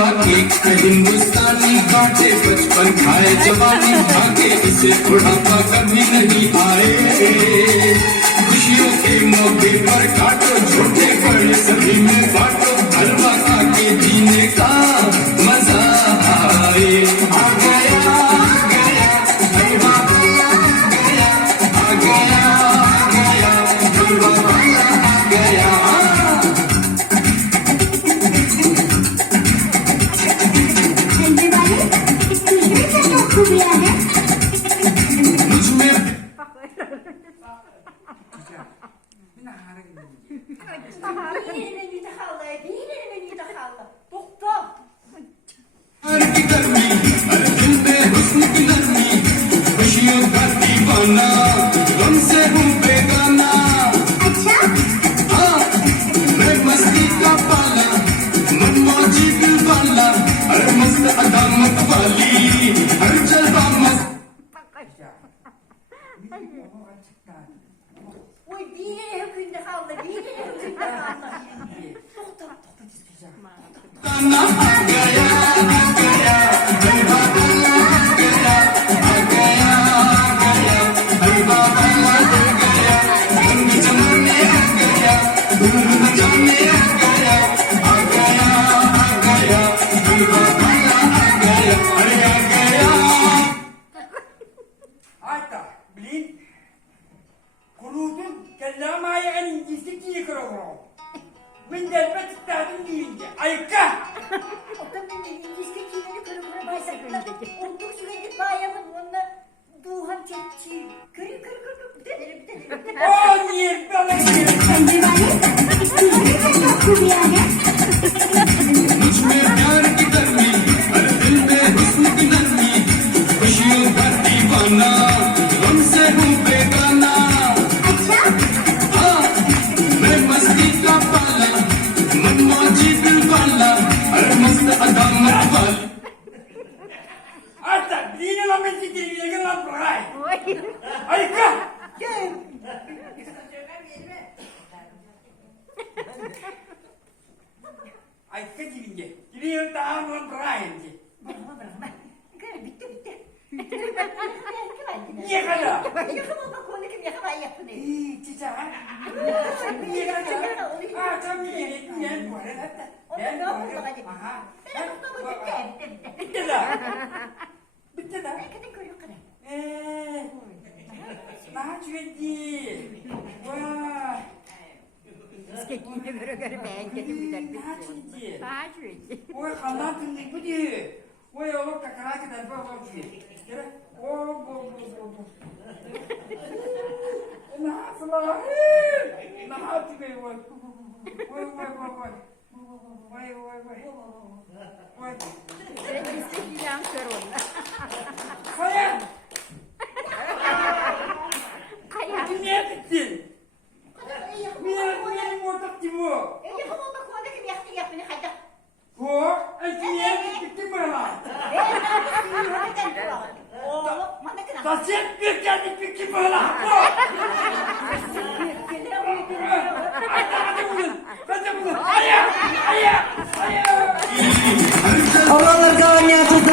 हलवा केक है हिंदुस्तानी काटे बचपन खाए जवानी भागे इसे बुढ़ापा कभी नहीं आए खुशियों के मौके पर काटो छोटे बड़े सभी में बांटो हलवा खा के जीने का मजा आए आ गया हलवा आ गया हलवा आ गया खुशियों का दीवाना तुमसे हूँ बेगाना अच्छा हाँ मैं मस्ती का पाला मनमौजी दिल वाला हर मस्त अदा मत वाली हर जलवा मस्त Oy bir yere hükümde kaldı, bir yere hükümde kaldı. Doktor çıkacak. गाना आ गया आ गया हलवा वाला आ गया आ गया आ गया हलवा वाला आ गया रंग जमाने आ गया धूम मचाने आ गया आ गया हलवा वाला आ गया अरे आ गया Hatta bilin kurutun kellamaya en incisi kikro. Min delbet istadım deyince ayıka. Otanın İngilizce kimleri kırıkları başlattılar. Olduk sürekli bayanın onunla duhan çekçi. Kırı denerim. O niye böyle मुझ में प्यार की गर्मी हर दिल में हुस्न की नरमी खुशियों का दीवाना तुमसे हूँ बेगाना अच्छा हाँ मैं मस्ती का पाला मनमौजी दिल वाला हर मस्त अदा मत वाली hatta bilin lan ben siktir bilin lan bırak. Ayıka. Ayıka deyince. Bilin daha lan bırak. Bırakma. Bitti. Niye kadar? Yakama bak onu kim yakama yapın. Çiçeğe. Niye kadar? Aa tam niye? Ben bu arada. Ben bu arada. Aha. Bitti la. Bitti la. Daha çüveti. Vay. Skekine göre ben kedim gider. Daha çüveti. Daha çürüyecek. Oy kanatın ne bu diye. Oy oğlum kakara kadar bak çüveti. O. Nasıl la? Nasıl çüveti oy. Oy. Sen istekilen sorun. Hayır. Kaya. Niye bittin? Niye ortak gibi bu? Yakama bak onu kim yaktı yapını hayda. Bu? Niye bittin bana? Oğlum bana kına. Taşıt bir geldik bittin bana. Bu. Hadi bunu. Hayır. Oğlanlar kavanaya tutar.